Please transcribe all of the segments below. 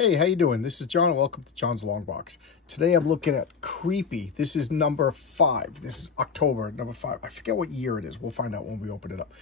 Hey, how you doing? This is John, and welcome to John's Long Box. Today I'm looking at Creepy. This is number 5. This is October, number 5. I forget what year it is. We'll find out when we open it up.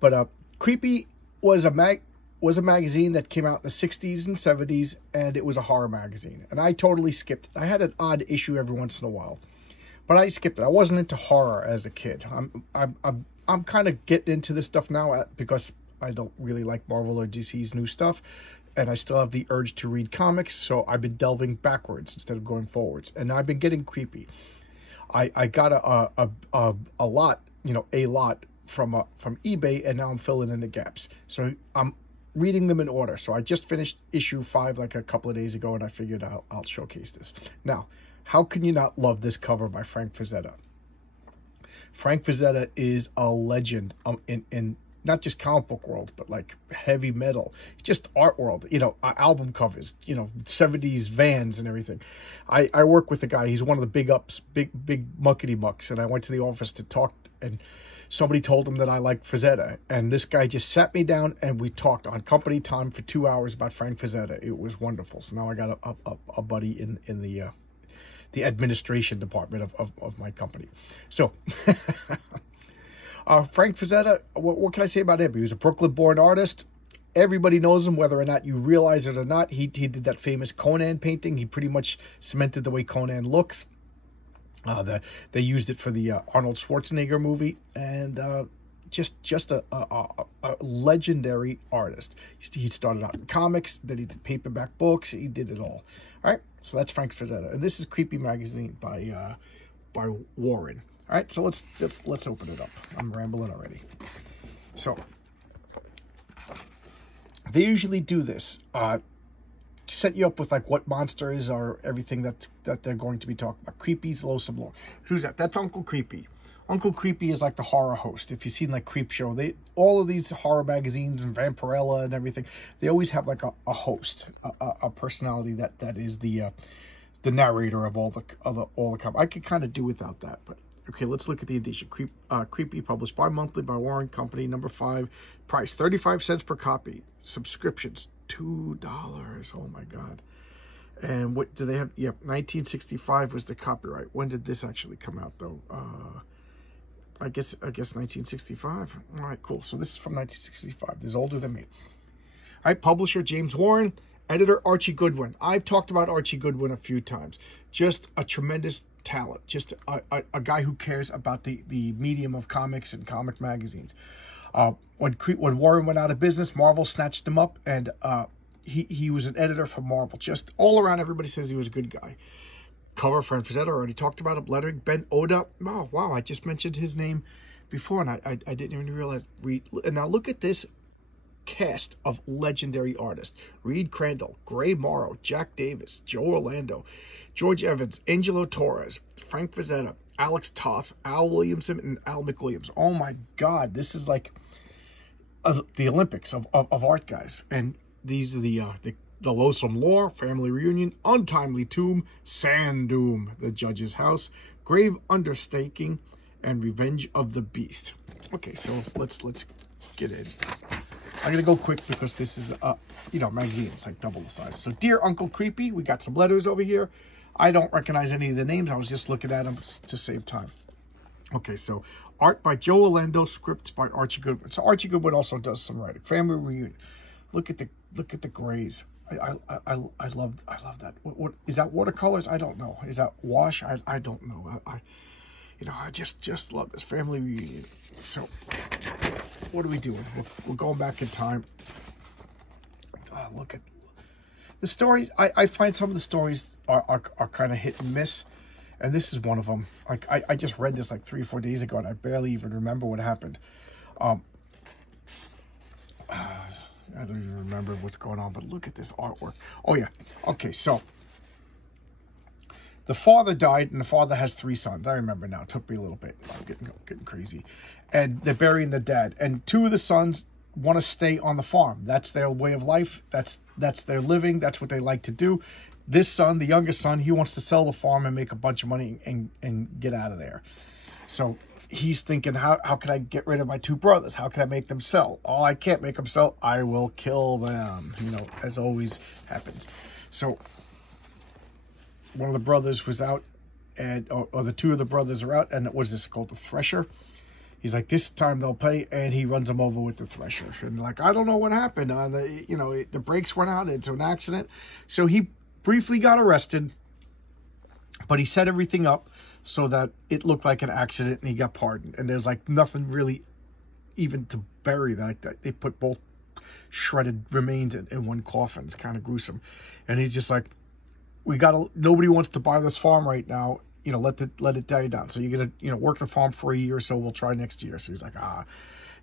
But Creepy was a magazine that came out in the 60s and 70s, and it was a horror magazine. And I totally skipped it. I had an odd issue every once in a while, but I skipped it. I wasn't into horror as a kid. I'm kind of getting into this stuff now because I don't really like Marvel or DC's new stuff. And I still have the urge to read comics, so I've been delving backwards instead of going forwards. And I've been getting creepy. I got a lot from eBay, and now I'm filling in the gaps. So I'm reading them in order. So I just finished issue 5 like a couple of days ago, and I figured I'll showcase this. Now, how can you not love this cover by Frankfurzetta? Frankfurzetta is a legend in not just comic book world, but like heavy metal, just art world, album covers, 70s Vans and everything. I work with the guy. He's one of the big muckety mucks. And I went to the office to talk, and somebody told him that I liked Furzetta. And this guy just sat me down and we talked on company time for 2 hours about Frankfurzetta. It was wonderful. So now I got a buddy in the administration department of my company. So Frankfurzetta, what can I say about him? He was a Brooklyn-born artist. Everybody knows him, whether or not you realize it or not. He did that famous Conan painting. He pretty much cemented the way Conan looks. They used it for the Arnold Schwarzenegger movie, and just a legendary artist. He started out in comics, then he did paperback books. He did it all. All right, so that's Frankfurzetta, and this is Creepy Magazine by Warren. All right, so let's open it up. I'm rambling already. So they usually do this, set you up with like what monsters or everything that they're going to be talking about. Creepy's Lonesome Lore. Who's that? That's Uncle Creepy. Uncle Creepy is like the horror host. If you've seen like Creepshow, all of these horror magazines and Vampirella and everything, they always have like a host, a personality that is the narrator of all the comics. I could kind of do without that, but. Okay, let's look at the edition. Creepy, published bi-monthly by Warren Company, number 5. Price, 35 cents per copy. Subscriptions, $2. Oh, my God. And what do they have? Yep, 1965 was the copyright. When did this actually come out, though? I guess 1965. All right, cool. So this is from 1965. This is older than me. All right, publisher, James Warren. Editor, Archie Goodwin. I've talked about Archie Goodwin a few times. Just a tremendous talent. Just a guy who cares about the medium of comics and comic magazines. When Warren went out of business, Marvel snatched him up, and he was an editor for Marvel. Just all around, everybody says he was a good guy. Cover, Frankfurzetta, already talked about it. Lettering, Ben Oda. Oh, wow, I just mentioned his name before, and I didn't even realize. And now look at this cast of legendary artists: Reed Crandall, Gray Morrow, Jack Davis, Joe Orlando, George Evans, Angelo Torres, Frankfurzetta, Alex Toth, Al Williamson, and Al McWilliams. Oh my God, this is like the Olympics of art guys. And these are the Lonesome Lore, Family Reunion, Untimely Tomb, Sand Doom, The Judge's House, Grave Understaking, and Revenge of the Beast. Okay, so let's get in. I'm going to go quick because this is magazine. It's like double the size. So, Dear Uncle Creepy, we got some letters over here. I don't recognize any of the names. I was just looking at them to save time. Okay, so art by Joe Orlando, script by Archie Goodwin. So Archie Goodwin also does some writing. Family Reunion. Look at the grays. I love that. What is that? Watercolors? I don't know. Is that wash? I don't know. I just love this. Family Reunion. So, what are we doing? We're going back in time. Look at the stories. I find some of the stories are kind of hit and miss, and this is one of them. Like I just read this like 3 or 4 days ago, and I barely even remember what happened. I don't even remember what's going on, but look at this artwork. Oh yeah. Okay, so the father died, and the father has 3 sons. I remember now. It took me a little bit. I'm getting crazy. And they're burying the dad. And 2 of the sons want to stay on the farm. That's their way of life. That's their living. That's what they like to do. This son, the youngest son, he wants to sell the farm and make a bunch of money and get out of there. So he's thinking, how can I get rid of my two brothers? How can I make them sell? Oh, I can't make them sell. I will kill them, you know, as always happens. So one of the brothers was out, and or the two of the brothers are out, and what is this called? The thresher. He's like, this time they'll pay, and he runs them over with the thresher. And like, I don't know what happened. The brakes went out. It's an accident. So he briefly got arrested, but he set everything up so that it looked like an accident, and he got pardoned. And there's like nothing really even to bury that. They put both shredded remains in one coffin. It's kind of gruesome. And he's just like, nobody wants to buy this farm right now. You know, let it die down. So you're gonna, you know, work the farm for a year or so. We'll try next year. So he's like,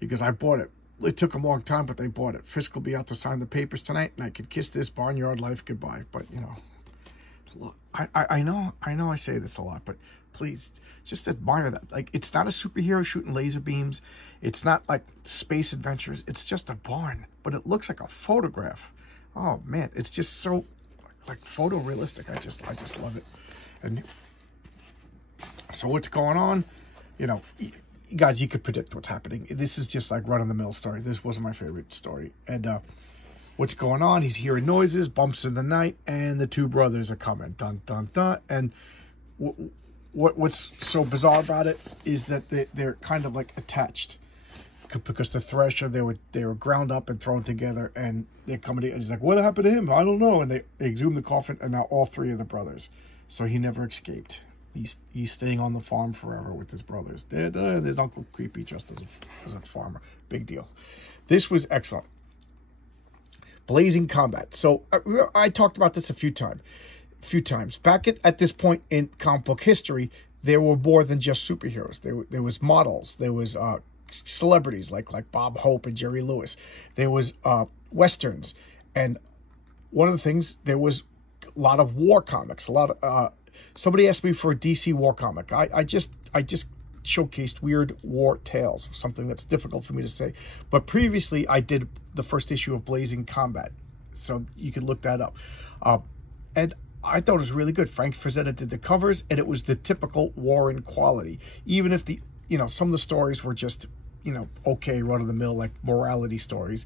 because I bought it. It took a long time, but they bought it. Fisk will be out to sign the papers tonight, and I could kiss this barnyard life goodbye. But you know, look, I know I say this a lot, but please just admire that. Like, it's not a superhero shooting laser beams. It's not like space adventures. It's just a barn, but it looks like a photograph. Oh man, it's just so like photorealistic. I just love it. And so what's going on? You know, guys, you could predict what's happening. This is just like run-of-the-mill story. This wasn't my favorite story. And what's going on? He's hearing noises, bumps in the night, and the two brothers are coming. Dun, dun, dun. And what's so bizarre about it is that they're kind of like attached. Because the thresher, they were ground up and thrown together, and they're coming in. And he's like, what happened to him? I don't know. And they exhumed the coffin, and now all three of the brothers. So he never escaped. He's staying on the farm forever with his brothers. There's Uncle Creepy just as a farmer. Big deal. This was excellent. Blazing combat. So I talked about this a few times. Back at this point in comic book history, there were more than just superheroes. There was models. There was celebrities like Bob Hope and Jerry Lewis. There was westerns, and one of the things, there was a lot of war comics. A lot of somebody asked me for a DC war comic. I just showcased Weird War Tales, something that's difficult for me to say. But previously, I did the first issue of Blazing Combat, so you can look that up. And I thought it was really good. Frankfurzetta did the covers, and it was the typical Warren quality. Even if some of the stories were just, okay, run-of-the-mill, like morality stories,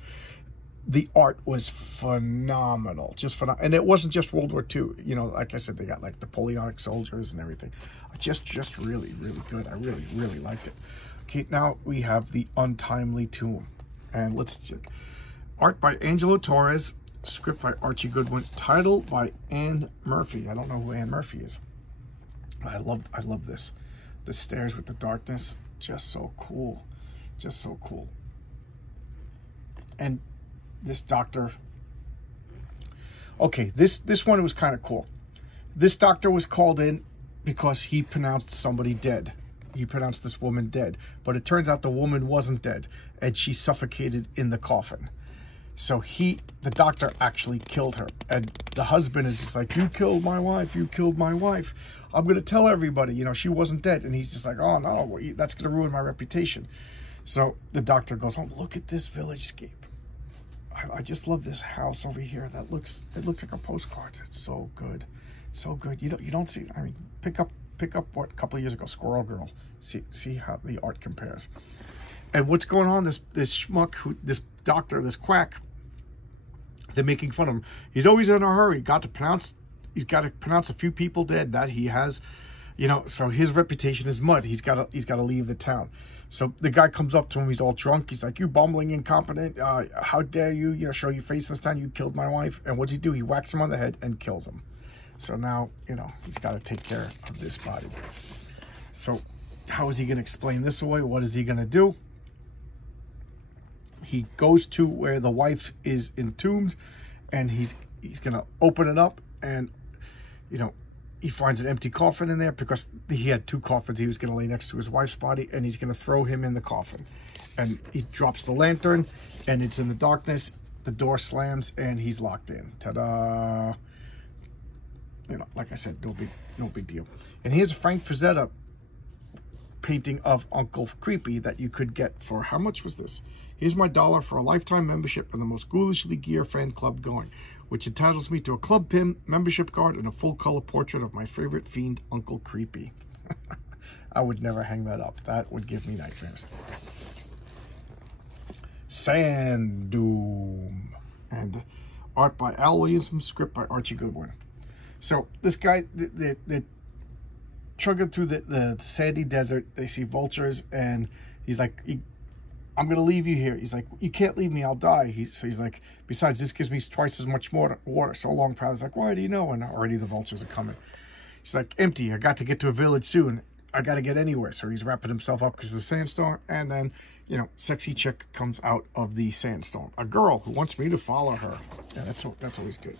the art was phenomenal, just phenomenal. And it wasn't just World War II. Like I said, they got like Napoleonic soldiers and everything. Just really, really good. I really, really liked it. Okay, now we have the Untimely Tomb. And let's check. Art by Angelo Torres, script by Archie Goodwin, title by Anne Murphy. I don't know who Anne Murphy is. I love this. The stairs with the darkness, just so cool. Just so cool. And this doctor, okay, this one was kind of cool. This doctor was called in because he pronounced somebody dead. He pronounced this woman dead, but it turns out the woman wasn't dead, and she suffocated in the coffin. So the doctor actually killed her, and the husband is just like, you killed my wife, you killed my wife. I'm going to tell everybody, she wasn't dead. And he's just like, oh no, that's going to ruin my reputation. So the doctor goes, oh, look at this village-scape. I just love this house over here. It looks like a postcard. It's so good. So good. You don't see, I mean, pick up what a couple of years ago, Squirrel Girl. See how the art compares. And what's going on, this schmuck, this doctor, this quack, they're making fun of him. He's always in a hurry. He's got to pronounce a few people dead that he has, so his reputation is mud. He's got to leave the town. So the guy comes up to him. He's all drunk. He's like, you bumbling incompetent. How dare you, show your face this time. You killed my wife. And what's he do? He whacks him on the head and kills him. So now, he's got to take care of this body. So how is he going to explain this away? What is he going to do? He goes to where the wife is entombed, and he's going to open it up, and, he finds an empty coffin in there because he had two coffins he was going to lay next to his wife's body, and he's going to throw him in the coffin. And he drops the lantern, and it's in the darkness. The door slams, and he's locked in. Ta-da! Like I said, no big deal. And here's a Frankfurzetta painting of Uncle Creepy that you could get for, how much was this? Here's my $1 for a lifetime membership and the most ghoulishly gear fan club going, which entitles me to a club pin, membership card, and a full-color portrait of my favorite fiend, Uncle Creepy. I would never hang that up. That would give me nightmares. Sand Doom. And art by Al Williams, script by Archie Goodwin. So this guy, they're trucking through the sandy desert. They see vultures, and he's like, I'm going to leave you here. He's like, you can't leave me, I'll die. So he's like, besides, this gives me twice as much more water. So long, Prowler's like, why do you know? And already the vultures are coming. He's like, empty. I got to get to a village soon. I got to get anywhere. So he's wrapping himself up because of the sandstorm. And then, you know, sexy chick comes out of the sandstorm. A girl who wants me to follow her. Yeah, that's always good.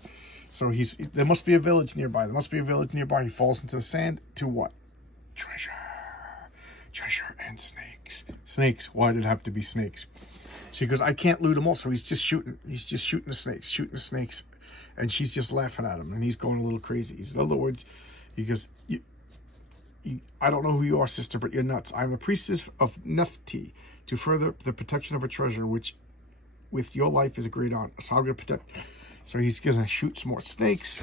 So there must be a village nearby. There must be a village nearby. He falls into the sand to what? Treasure. Treasure and snakes. Snakes. Why did it have to be snakes? She goes, I can't loot them all. So he's just shooting. He's just shooting the snakes. And she's just laughing at him. And he's going a little crazy. In other words, he goes, I don't know who you are, sister, but you're nuts. I'm the priestess of Nephti to further the protection of a treasure, which with your life is a great honor. So I'm going to protect. So he's going to shoot some more snakes.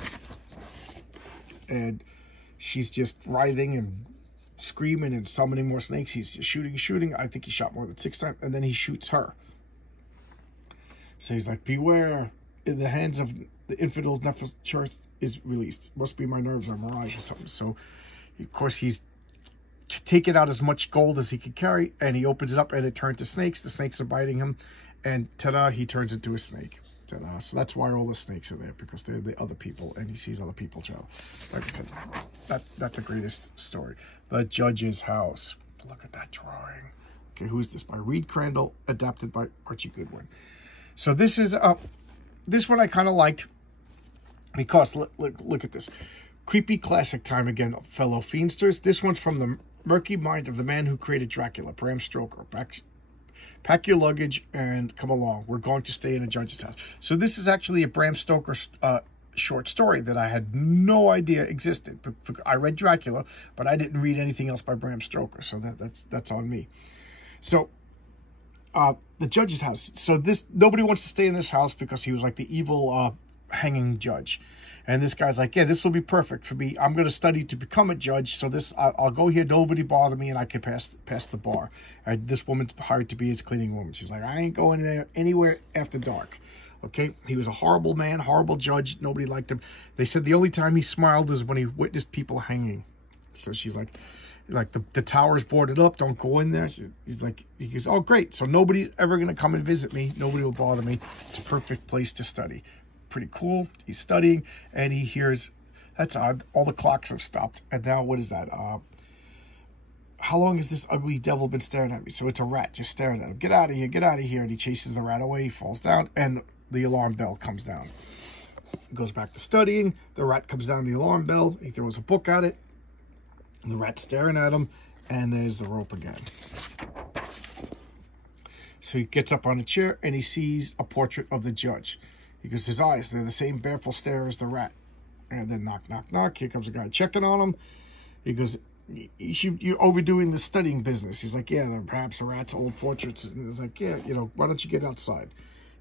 And she's just writhing and screaming and summoning more snakes. He's just shooting. I think he shot more than 6 times. And then he shoots her. So he's like, beware. In the hands of the infidels, Nephil's church is released. Must be my nerves or mirage or something. So, of course, he's taken out as much gold as he could carry, and he opens it up, and it turned to snakes. The snakes are biting him, and ta-da, he turns into a snake. Ta-da. So that's why all the snakes are there, because they're the other people, and he sees other people travel. Like I said, that's the greatest story. The Judge's House. Look at that drawing. Okay, who's this? By Reed Crandall, adapted by Archie Goodwin. So this is this one I kind of liked, because look at this. Creepy classic time again, fellow fiendsters. This one's from the murky mind of the man who created Dracula, Bram Stoker. Pack your luggage and come along. We're going to stay in a judge's house. So this is actually a Bram Stoker short story that I had no idea existed. I read Dracula, but I didn't read anything else by Bram Stoker, so that's on me. So the judge's house. So nobody wants to stay in this house because he was like the evil hanging judge. And this guy's like, yeah, this will be perfect for me. I'm going to study to become a judge. So I'll go here, nobody bother me, and I can pass the bar. This woman's hired to be his cleaning woman. She's like, I ain't going there anywhere after dark. Okay? He was a horrible man, horrible judge. Nobody liked him. They said the only time he smiled was when he witnessed people hanging. So she's like the tower's boarded up. Don't go in there. He goes, oh, great. So nobody's ever going to come and visit me. Nobody will bother me. It's a perfect place to study. Pretty cool. He's studying, and he hears, that's odd, all the clocks have stopped. And now, what is that? How long has this ugly devil been staring at me? So it's a rat just staring at him. Get out of here, get out of here. And he chases the rat away. He falls down, and the alarm bell comes down. He goes back to studying. The rat comes down the alarm bell. He throws a book at it. The rat's staring at him, and there's the rope again. So he gets up on a chair, and he sees a portrait of the judge. He goes, his eyes, they're the same baleful stare as the rat. And then knock, knock, knock. Here comes a guy checking on him. He goes, you're overdoing the studying business. He's like, yeah, perhaps the rat's old portraits. And he's like, yeah, why don't you get outside?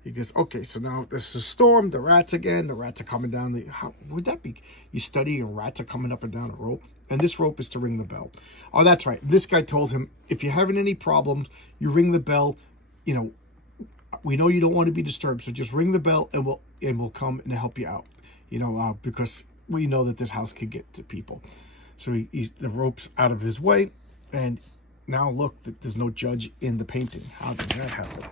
He goes, okay, so now there's a storm. The rats again. The rats are coming down. How would that be? You study and rats are coming up and down a rope. And this rope is to ring the bell. Oh, that's right. This guy told him, if you're having any problems, you ring the bell, we know you don't want to be disturbed, so just ring the bell and we'll come and help you out. Because we know that this house could get to people. So the rope's out of his way, and now look, there's no judge in the painting. How did that happen?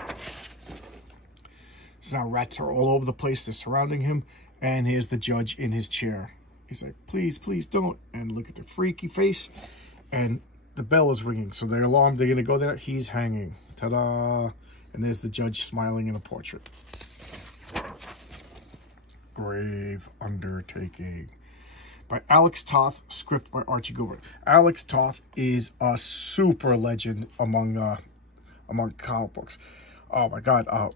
So now rats are all over the place. They're surrounding him, and here's the judge in his chair. He's like, please, please don't. And look at the freaky face, and the bell is ringing. So they're alarmed. They're going to go there. He's hanging. Ta-da! And there's the judge smiling in a portrait. Grave Undertaking. By Alex Toth, script by Archie Goodwin. Alex Toth is a super legend among comic books. Oh my God!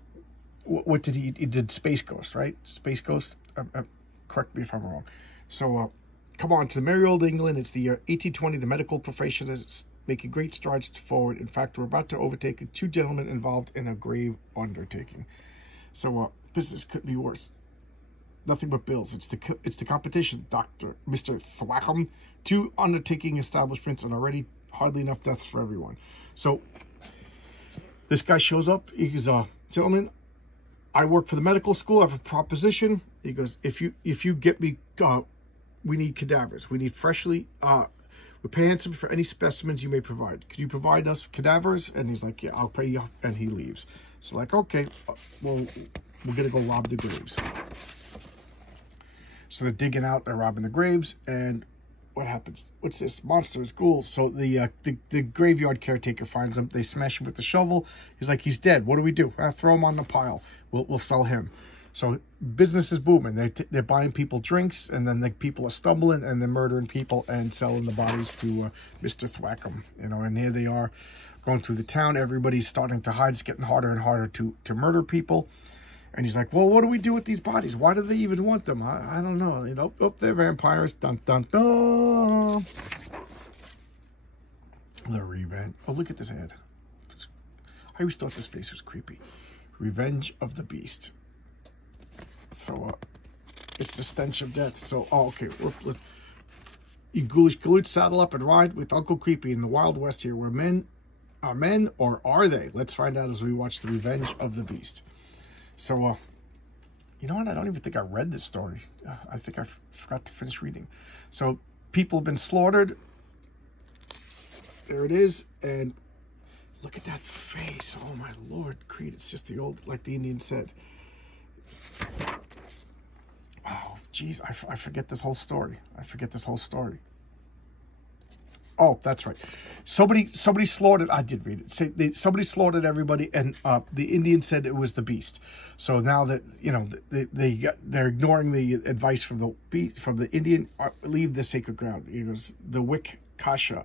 What did he did? Space Ghost, right? Space Ghost. Correct me if I'm wrong. So, come on, to merry old England. It's the year 1820. The medical profession is making great strides forward. In fact, we're about to overtake 2 gentlemen involved in a grave undertaking. So, business couldn't be worse. Nothing but bills. It's the competition, Mr. Thwackum. 2 undertaking establishments and already Hardly enough deaths for everyone. So this guy shows up. He goes, gentlemen, I work for the medical school. I have a proposition. He goes, if you get me, we need cadavers. We need freshly, we're paying handsome for any specimens you may provide. Could you provide us cadavers? And he's like, yeah, I'll pay you. And he leaves. So like, okay, well, we're going to go rob the graves. So they're digging out, they're robbing the graves, and what happens? What's this? Monsters, ghouls. So the graveyard caretaker finds him. They smash him with the shovel. He's like, he's dead. What do we do? Throw him on the pile. We'll sell him. So business is booming. They're buying people drinks, and then the people are stumbling, and they're murdering people and selling the bodies to Mr. Thwackum. You know, and here they are going through the town. Everybody's starting to hide. It's getting harder and harder to murder people. And he's like, well, what do we do with these bodies? Why do they even want them? I don't know. You know, oh, they're vampires. Dun, dun, dun. The revenge. Oh, look at this ad. I always thought this face was creepy. Revenge of the Beast. So, it's the stench of death. So, oh, okay. You ghoulish galoots, saddle up and ride with Uncle Creepy in the Wild West here, where men are men, or are they? Let's find out as we watch The Revenge of the Beast. So, you know what? I don't even think I read this story. I think I forgot to finish reading. So, people have been slaughtered. There it is. And look at that face. Oh, my Lord. Creed, it's just the old, like the Indian said. Oh, geez. I forget this whole story. Oh, that's right. Somebody slaughtered. I did read it. Somebody slaughtered everybody, and the Indian said it was the beast. So now that you know they're ignoring the advice from the Indian, leave the sacred ground. He goes, the Wick Kasha,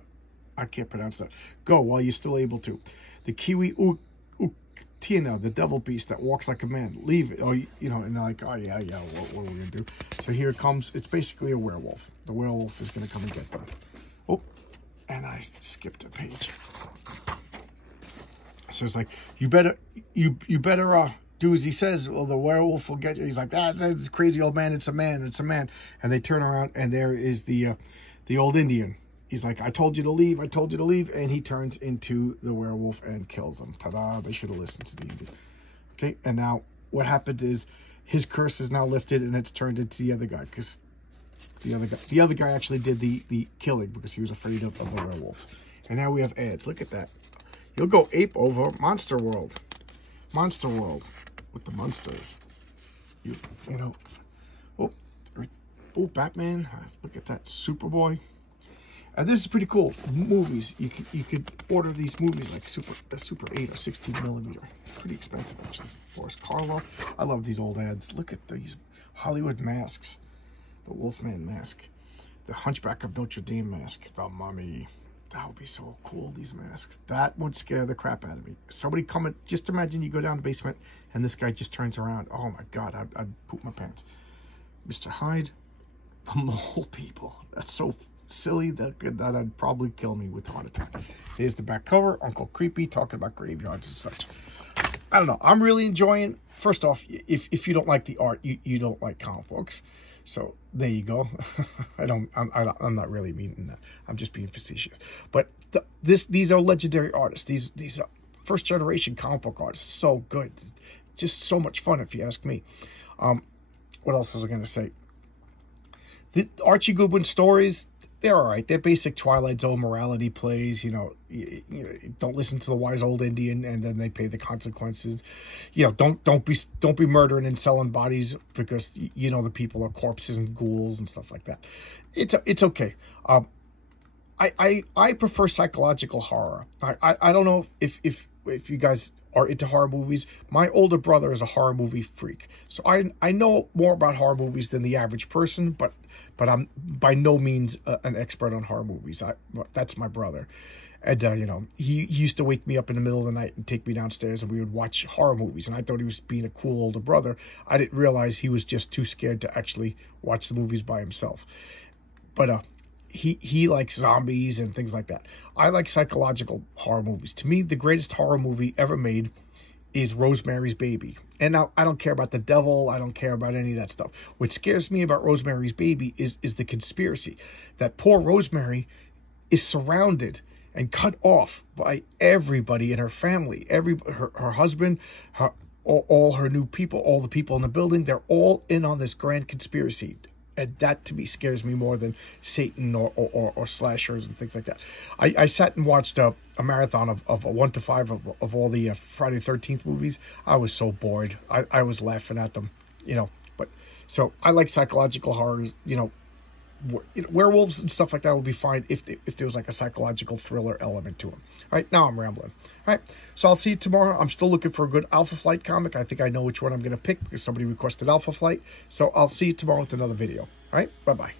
I can't pronounce that. Go while you're still able to. The Kiwi Uktina, the devil beast that walks like a man. Leave it. Oh, you know, and they're like, oh yeah. What are we gonna do? So here it comes. It's basically a werewolf. The werewolf is gonna come and get them. Oh. And I skipped a page. So it's like, you better do as he says, or the werewolf will get you. He's like, that's a crazy old man. It's a man. And they turn around, and there is the old Indian. He's like, I told you to leave. And he turns into the werewolf and kills him. Ta-da! They should have listened to the Indian. Okay, and now what happens is his curse is now lifted, and it's turned into the other guy, because the other guy actually did the killing because he was afraid of the werewolf. And now we have ads. Look at that. You'll go ape over Monster World with the monsters. You know. Oh, Batman. Look at that. Superboy. And this is pretty cool. Movies. You could order these movies like Super 8 or 16 millimeter. Pretty expensive actually. Boris Karloff. I love these old ads. Look at these Hollywood masks. The Wolfman mask, the Hunchback of Notre Dame mask, the Mummy. That would be so cool, these masks. That would scare the crap out of me. Somebody coming, just imagine you go down the basement and this guy just turns around. Oh my God, I'd poop my pants. Mr. Hyde, the Mole People. That's so silly that'd probably kill me with a heart attack. Here's the back cover, Uncle Creepy talking about graveyards and such. I don't know, I'm really enjoying, first off, if you don't like the art, you don't like comic books. So there you go. I'm not really meaning that. I'm just being facetious. But these are legendary artists. These are first generation comic book artists. So good, just so much fun if you ask me. What else was I going to say? The Archie Goodwin stories, they're all right. They're basic Twilight Zone morality plays. You know, don't listen to the wise old Indian, and then they pay the consequences. You know, don't be murdering and selling bodies because you know the people are corpses and ghouls and stuff like that. It's okay. I prefer psychological horror. I don't know if you guys are into horror movies. My older brother is a horror movie freak, so I know more about horror movies than the average person, but I'm by no means an expert on horror movies. That's my brother. And, you know, he used to wake me up in the middle of the night and take me downstairs, and we would watch horror movies. And I thought he was being a cool older brother. I didn't realize he was just too scared to actually watch the movies by himself. But he likes zombies and things like that. I like psychological horror movies. To me, the greatest horror movie ever made is Rosemary's Baby. And now, I don't care about the devil. I don't care about any of that stuff. What scares me about Rosemary's Baby is the conspiracy. That poor Rosemary is surrounded and cut off by everybody in her family, her husband, all her new people, all the people in the building. They're all in on this grand conspiracy. And that, to me, scares me more than Satan or slashers and things like that. I sat and watched a marathon of 1 to 5 of all the Friday the 13th movies. I was so bored. I was laughing at them, you know. But so I like psychological horrors, you know. Werewolves and stuff like that would be fine if there was like a psychological thriller element to them. All right, now I'm rambling. All right, so I'll see you tomorrow. I'm still looking for a good Alpha Flight comic. I think I know which one I'm going to pick because somebody requested Alpha Flight. So I'll see you tomorrow with another video. All right, bye-bye.